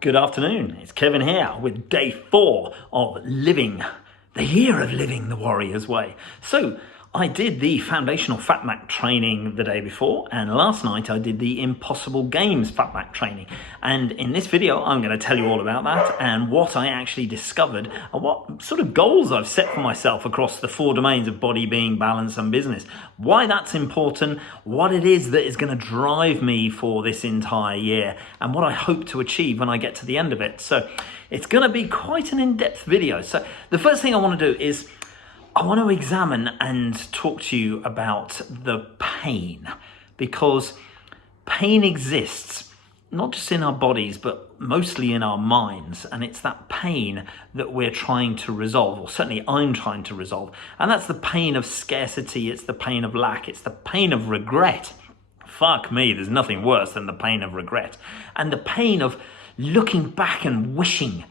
Good afternoon, it's Kevin here with day 4 of living, the year of living the warrior's way. So I did the foundational FatMac training the day before, and last night I did the Impossible Games FatMac training. And in this video, I'm going to tell you all about that and what I actually discovered and what sort of goals I've set for myself across the 4 domains of body, being, balance and business. Why that's important, what it is that is going to drive me for this entire year, and what I hope to achieve when I get to the end of it. So it's going to be quite an in-depth video. So the first thing I want to do is I want to examine and talk to you about the pain, because pain exists not just in our bodies but mostly in our minds, and it's that pain that we're trying to resolve, or certainly I'm trying to resolve, and that's the pain of scarcity, it's the pain of lack, it's the pain of regret. Fuck me, there's nothing worse than the pain of regret, and the pain of looking back and wishing,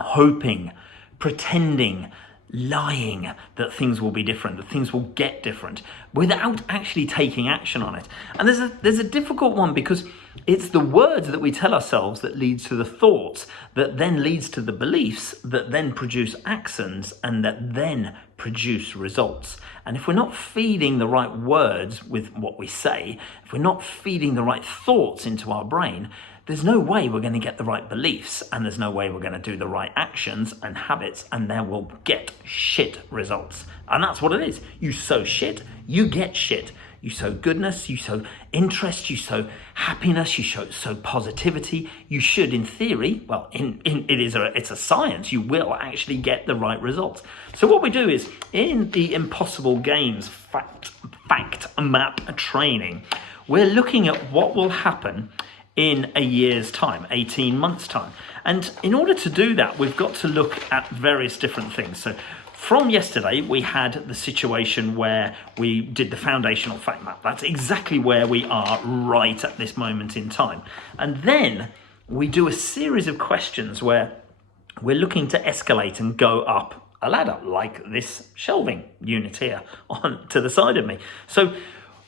hoping, pretending, lying that things will be different, that things will get different, without actually taking action on it. And there's a difficult one, because it's the words that we tell ourselves that leads to the thoughts, that then leads to the beliefs, that then produce actions, and that then produce results. And if we're not feeding the right words with what we say, if we're not feeding the right thoughts into our brain, there's no way we're going to get the right beliefs, and there's no way we're going to do the right actions and habits, and then we'll get shit results. And that's what it is. You sow shit, you get shit. You sow goodness, you sow interest, you sow happiness, you sow positivity. You should, in theory, well, it's a science, you will actually get the right results. So what we do is, in the Impossible Games fact map training, we're looking at what will happen in a year's time, 18 months time. And in order to do that, we've got to look at various different things. So from yesterday, we had the situation where we did the foundational fact map. That's exactly where we are right at this moment in time. And then we do a series of questions where we're looking to escalate and go up a ladder, like this shelving unit here on to the side of me. So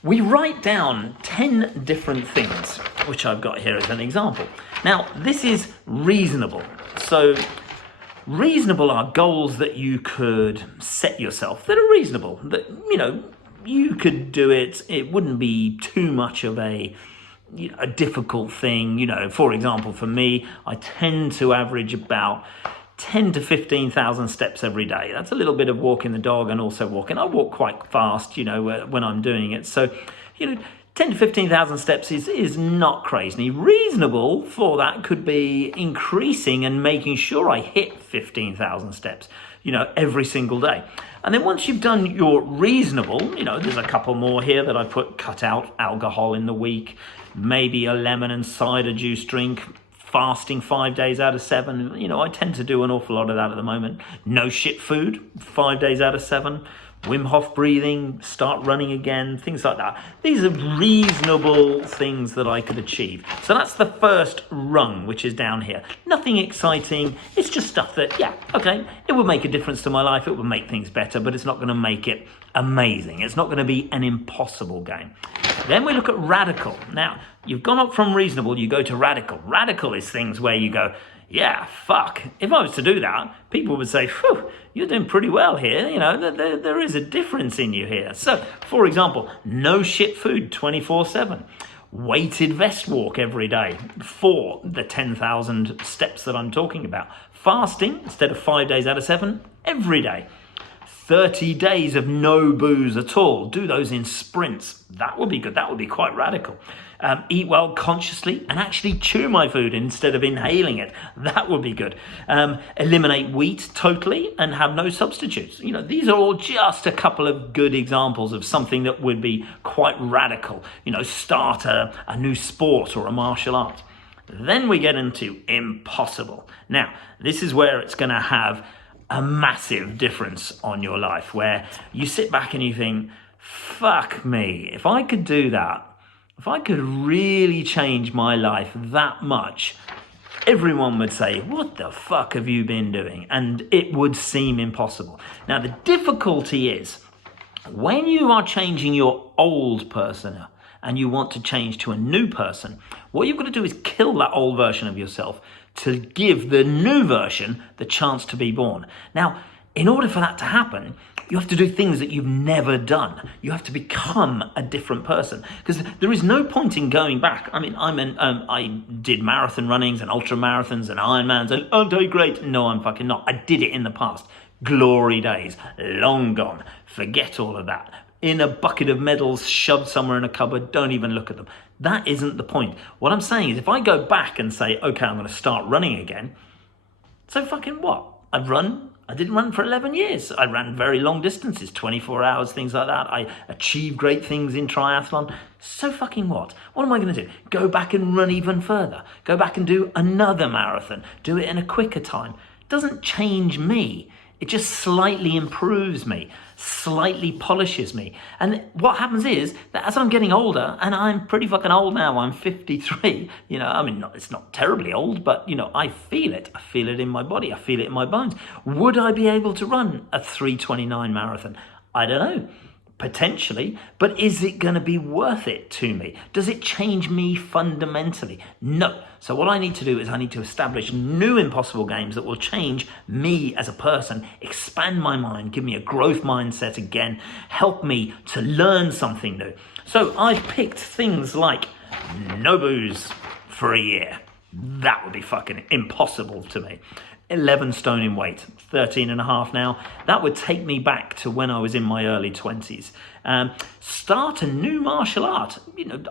we write down 10 different things, which I've got here as an example. Now, this is reasonable. So reasonable are goals that you could set yourself that are reasonable, that, you know, you could do it. It wouldn't be too much of a difficult thing. You know, for example, for me, I tend to average about 10 to 15,000 steps every day. That's a little bit of walking the dog and also walking. I walk quite fast, you know, when I'm doing it. So, you know, 10 to 15,000 steps is not crazy. Reasonable for that could be increasing and making sure I hit 15,000 steps, you know, every single day. And then once you've done your reasonable, you know, there's a couple more here that I put: cut out alcohol in the week, maybe a lemon and cider juice drink, fasting 5 days out of 7. You know, I tend to do an awful lot of that at the moment. No shit food 5 days out of 7. Wim Hof breathing, start running again, things like that. These are reasonable things that I could achieve. So that's the first rung, which is down here. Nothing exciting. It's just stuff that, yeah, okay, it would make a difference to my life. It would make things better, but it's not going to make it amazing. It's not going to be an impossible game. Then we look at radical. Now, you've gone up from reasonable, you go to radical. Radical is things where you go, yeah, fuck, if I was to do that, people would say, phew, you're doing pretty well here. You know, there is a difference in you here. So, for example, no shit food 24/7. Weighted vest walk every day for the 10,000 steps that I'm talking about. Fasting, instead of 5 days out of 7, every day. 30 days of no booze at all. Do those in sprints. That would be good. That would be quite radical. Eat well consciously and actually chew my food instead of inhaling it. That would be good. Eliminate wheat totally and have no substitutes. You know, these are all just a couple of good examples of something that would be quite radical. You know, start a new sport or a martial art. Then we get into impossible. Now, this is where it's going to have a massive difference on your life, where you sit back and you think, fuck me, if I could do that, if I could really change my life that much, everyone would say, what the fuck have you been doing? And it would seem impossible. Now, the difficulty is when you are changing your old persona and you want to change to a new person, what you've got to do is kill that old version of yourself to give the new version the chance to be born. Now, in order for that to happen, you have to do things that you've never done. You have to become a different person, because there is no point in going back. I mean, I did marathon runnings and ultra marathons and Ironmans, and aren't I great? No, I'm fucking not. I did it in the past. Glory days, long gone. Forget all of that. In a bucket of medals shoved somewhere in a cupboard, don't even look at them. That isn't the point. What I'm saying is, if I go back and say, okay, I'm going to start running again, so fucking what? I didn't run for 11 years. I ran very long distances, 24 hours, things like that. I achieved great things in triathlon. So fucking what? What am I going to do? Go back and run even further. Go back and do another marathon. Do it in a quicker time. It doesn't change me. It just slightly improves me, slightly polishes me. And what happens is that as I'm getting older, and I'm pretty fucking old now, I'm 53, I mean, it's not terribly old, but, I feel it. I feel it in my body. I feel it in my bones. Would I be able to run a 3:29 marathon? I don't know. Potentially, but is it going to be worth it to me? Does it change me fundamentally? No. So what I need to do is I need to establish new impossible games that will change me as a person, expand my mind, give me a growth mindset again, help me to learn something new. So I've picked things like no booze for a year. That would be fucking impossible to me. 11 stone in weight, 13 and a half now. That would take me back to when I was in my early 20s. Start a new martial art.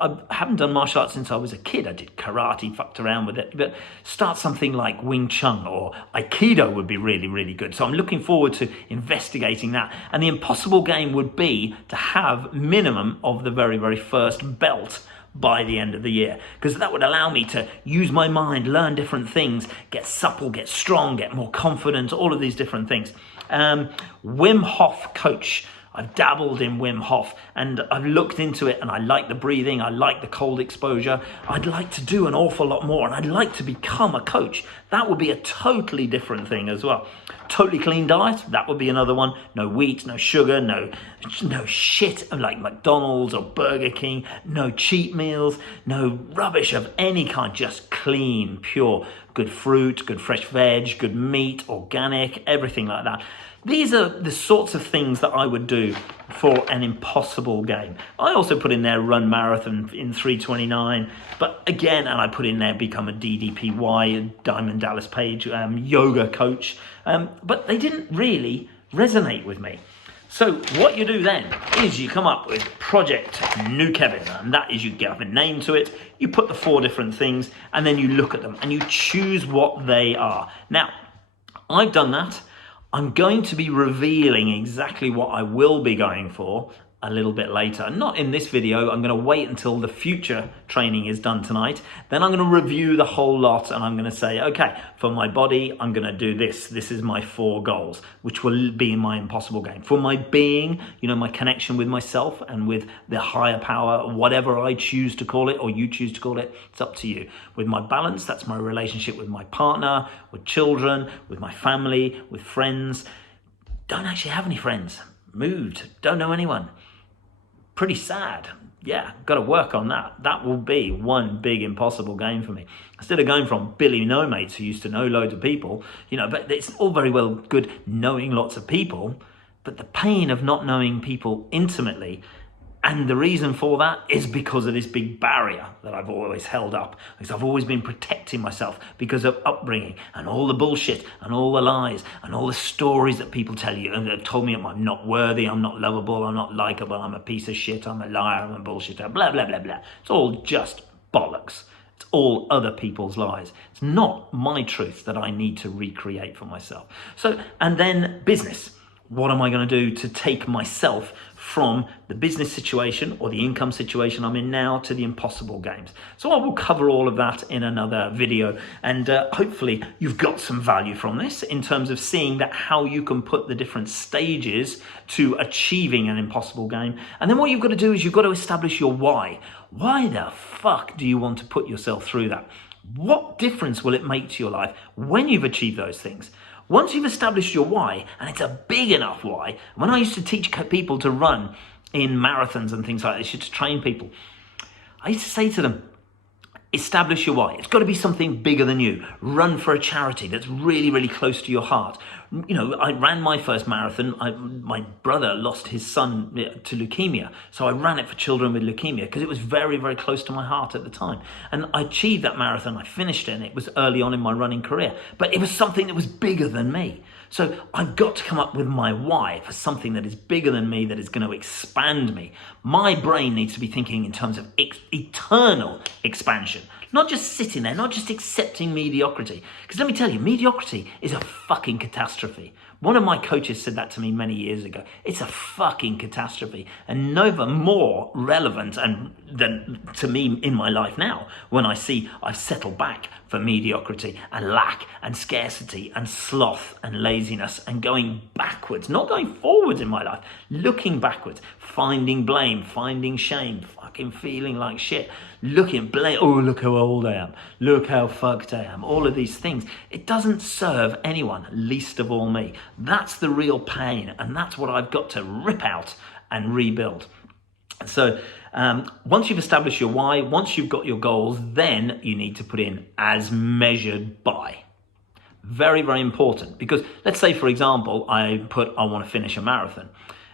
I haven't done martial arts since I was a kid. I did karate, fucked around with it. But start something like Wing Chun or Aikido would be really, really good. So I'm looking forward to investigating that. And the impossible game would be to have minimum of the very, very first belt by the end of the year, because that would allow me to use my mind, learn different things, get supple, get strong, get more confident, all of these different things. Wim Hof coach. I've dabbled in Wim Hof and I've looked into it, and I like the breathing, I like the cold exposure. I'd like to do an awful lot more, and I'd like to become a coach. That would be a totally different thing as well. Totally clean diet, that would be another one. No wheat, no sugar, no shit like McDonald's or Burger King, no cheat meals, no rubbish of any kind, just clean, pure, good fruit, good fresh veg, good meat, organic, everything like that. These are the sorts of things that I would do for an impossible game. I also put in there run marathon in 3:29, but again, and I put in there become a DDPY, a Diamond Dallas Page yoga coach, but they didn't really resonate with me. So what you do then is you come up with Project New Kevin, and that is you give a name to it, you put the 4 different things, and then you look at them and you choose what they are. Now, I've done that. I'm going to be revealing exactly what I will be going for a little bit later. Not in this video. I'm going to wait until the future training is done tonight. Then I'm going to review the whole lot, and I'm going to say, okay, for my body, I'm going to do this. This is my 4 goals, which will be in my impossible game. For my being, my connection with myself and with the higher power, whatever I choose to call it or you choose to call it, it's up to you. With my balance, that's my relationship with my partner, with children, with my family, with friends. Don't actually have any friends. Moved. Don't know anyone. Pretty sad. Yeah, got to work on that. That will be one big impossible game for me. Instead of going from Billy No Mates who used to know loads of people, but it's all very well good knowing lots of people, but the pain of not knowing people intimately, and the reason for that is because of this big barrier that I've always held up, because I've always been protecting myself because of upbringing and all the bullshit and all the lies and all the stories that people tell you and that told me I'm not worthy, I'm not lovable, I'm not likable, I'm a piece of shit, I'm a liar, I'm a bullshitter, blah, blah, blah, blah. It's all just bollocks. It's all other people's lies. It's not my truth that I need to recreate for myself. So, and then business. What am I going to do to take myself from the business situation or the income situation I'm in now to the impossible games? So I will cover all of that in another video, and hopefully you've got some value from this in terms of seeing that how you can put the different stages to achieving an impossible game. And then what you've got to do is you've got to establish your why. Why the fuck do you want to put yourself through that? What difference will it make to your life when you've achieved those things? Once you've established your why, and it's a big enough why, when I used to teach people to run in marathons and things like this, to train people, I used to say to them, establish your why. It's got to be something bigger than you. Run for a charity that's really, really close to your heart. You know, I ran my first marathon. My brother lost his son to leukemia. So I ran it for children with leukemia because it was very, very close to my heart at the time. And I achieved that marathon. I finished it, and it was early on in my running career. But it was something that was bigger than me. So I've got to come up with my why for something that is bigger than me, that is going to expand me. My brain needs to be thinking in terms of eternal expansion, not just sitting there, not just accepting mediocrity. Because let me tell you, mediocrity is a fucking catastrophe. One of my coaches said that to me many years ago. It's a fucking catastrophe, and never more relevant than to me in my life now, when I see I've settled back for mediocrity and lack and scarcity and sloth and laziness, and going backwards, not going forwards in my life, looking backwards, finding blame, finding shame, fucking feeling like shit, looking blame, oh, look how old I am, look how fucked I am, all of these things. It doesn't serve anyone, least of all me. That's the real pain, and that's what I've got to rip out and rebuild. So once you've established your why, once you've got your goals, then you need to put in as measured by. Very, very important, because let's say, for example, I want to finish a marathon.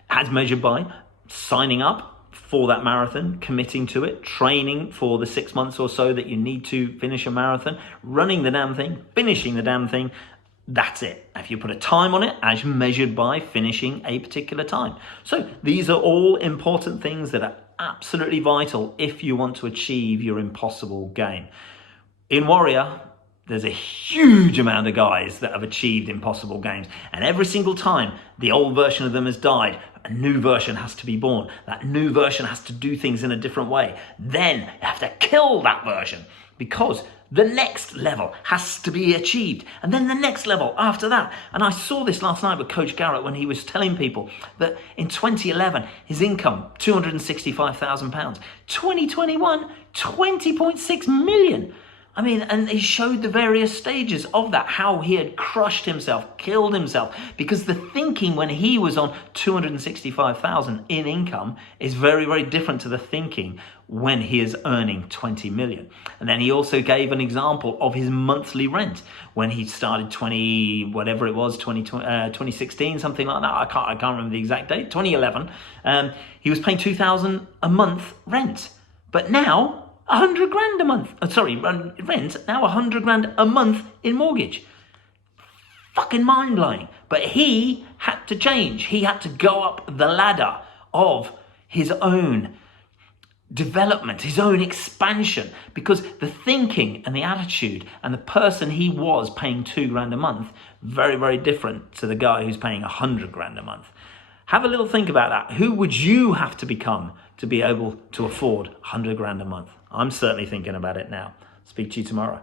As measured by signing up for that marathon, committing to it, training for the 6 months or so that you need to finish a marathon, running the damn thing, finishing the damn thing. That's it. If you put a time on it, as measured by finishing a particular time. So these are all important things that are absolutely vital if you want to achieve your impossible game. In Warrior, there's a huge amount of guys that have achieved impossible games, and every single time the old version of them has died, a new version has to be born. That new version has to do things in a different way. Then you have to kill that version, because the next level has to be achieved, and then the next level after that. And I saw this last night with Coach Garrett when he was telling people that in 2011, his income, £265,000. 2021, 20.6 million. I mean, and he showed the various stages of that, how he had crushed himself, killed himself, because the thinking when he was on 265,000 in income is very, very different to the thinking when he is earning 20 million. And then he also gave an example of his monthly rent when he started 2016, something like that. I can't remember the exact date, 2011. He was paying 2,000 a month rent, but now 100 grand a month, rent, now 100 grand a month in mortgage. Fucking mind-blowing. But he had to change. He had to go up the ladder of his own development, his own expansion, because the thinking and the attitude and the person he was paying 2 grand a month, very, very different to the guy who's paying 100 grand a month. Have a little think about that. Who would you have to become to be able to afford 100 grand a month? I'm certainly thinking about it now. Speak to you tomorrow.